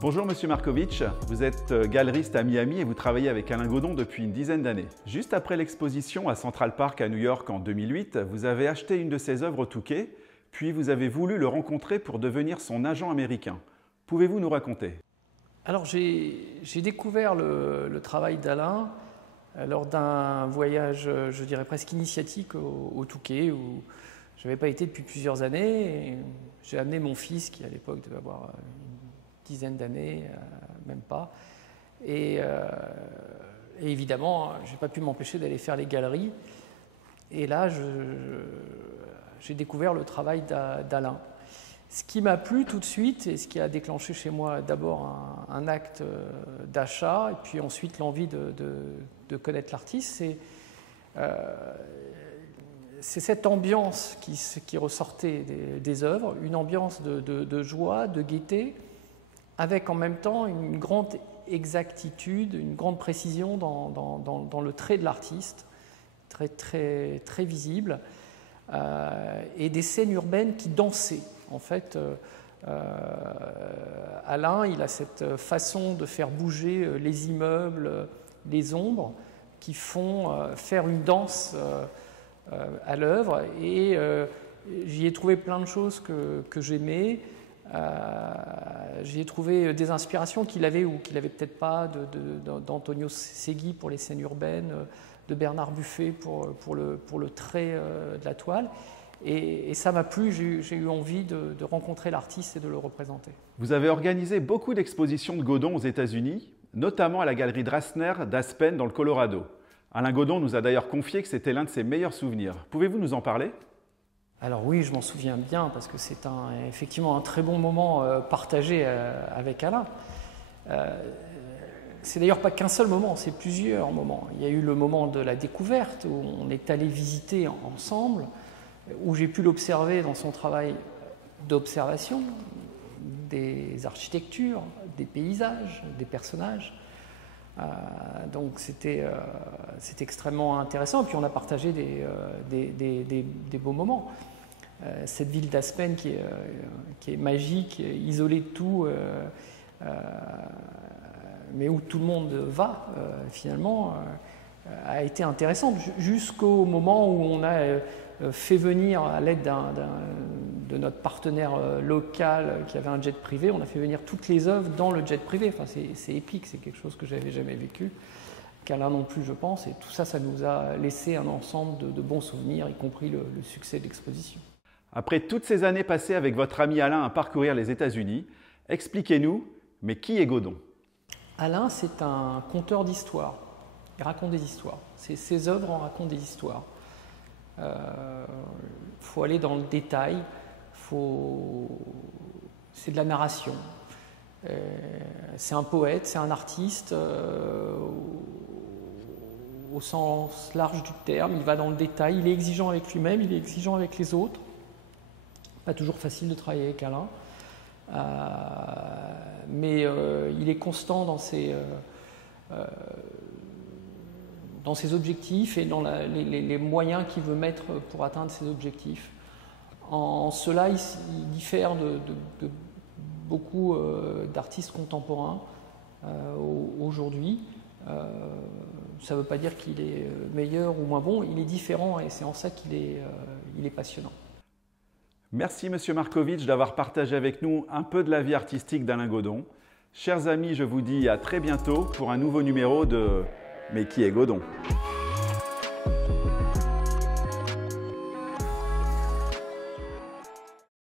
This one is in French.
Bonjour Monsieur Markovitch, vous êtes galeriste à Miami et vous travaillez avec Alain Godon depuis une dizaine d'années. Juste après l'exposition à Central Park à New York en 2008, vous avez acheté une de ses œuvres au Touquet, puis vous avez voulu le rencontrer pour devenir son agent américain. Pouvez-vous nous raconter? Alors j'ai découvert le travail d'Alain lors d'un voyage, je dirais presque initiatique au Touquet, où je n'avais pas été depuis plusieurs années. J'ai amené mon fils, qui à l'époque devait avoir une dizaine d'années, même pas. Et évidemment, je n'ai pas pu m'empêcher d'aller faire les galeries. Et là, j'ai découvert le travail d'Alain. Ce qui m'a plu tout de suite et ce qui a déclenché chez moi d'abord un acte d'achat et puis ensuite l'envie de connaître l'artiste, c'est cette ambiance qui ressortait des œuvres, une ambiance de joie, de gaieté, avec en même temps une grande exactitude, une grande précision dans le trait de l'artiste, très visible, et des scènes urbaines qui dansaient. En fait, Alain, il a cette façon de faire bouger les immeubles, les ombres, qui font faire une danse à l'œuvre. Et j'y ai trouvé plein de choses que j'aimais. J'y ai trouvé des inspirations qu'il avait ou qu'il n'avait peut-être pas, d'Antonio Segui pour les scènes urbaines, de Bernard Buffet pour le trait de la toile. Et ça m'a plu, j'ai eu envie de rencontrer l'artiste et de le représenter. Vous avez organisé beaucoup d'expositions de Godon aux États-Unis, notamment à la galerie Drassner d'Aspen dans le Colorado. Alain Godon nous a d'ailleurs confié que c'était l'un de ses meilleurs souvenirs. Pouvez-vous nous en parler? Alors oui, je m'en souviens bien parce que c'est effectivement un très bon moment partagé avec Alain. C'est d'ailleurs pas qu'un seul moment, c'est plusieurs moments. Il y a eu le moment de la découverte où on est allé visiter ensemble, où j'ai pu l'observer dans son travail d'observation, des architectures, des paysages, des personnages. Donc c'était extrêmement intéressant. Et puis on a partagé des beaux moments. Cette ville d'Aspen qui est magique, isolée de tout, mais où tout le monde va finalement, a été intéressante jusqu'au moment où on a fait venir, à l'aide de notre partenaire local qui avait un jet privé, on a fait venir toutes les œuvres dans le jet privé. Enfin, c'est épique, c'est quelque chose que je n'avais jamais vécu, qu'Alain non plus je pense, et tout ça, ça nous a laissé un ensemble de bons souvenirs, y compris le succès de l'exposition. Après toutes ces années passées avec votre ami Alain à parcourir les États-Unis, expliquez-nous, mais qui est Godon? Alain, c'est un conteur d'histoires, il raconte des histoires, ses œuvres en racontent des histoires. Faut aller dans le détail, c'est de la narration. C'est un poète, c'est un artiste au sens large du terme. Il va dans le détail, il est exigeant avec lui-même, il est exigeant avec les autres. Pas toujours facile de travailler avec Alain, mais il est constant dans ses objectifs et dans les moyens qu'il veut mettre pour atteindre ses objectifs. En cela, il diffère de beaucoup d'artistes contemporains aujourd'hui. Ça ne veut pas dire qu'il est meilleur ou moins bon, il est différent et c'est en ça qu'il est passionnant. Merci Monsieur Markovitch d'avoir partagé avec nous un peu de la vie artistique d'Alain Godon. Chers amis, je vous dis à très bientôt pour un nouveau numéro de « Mais qui est Godon ?»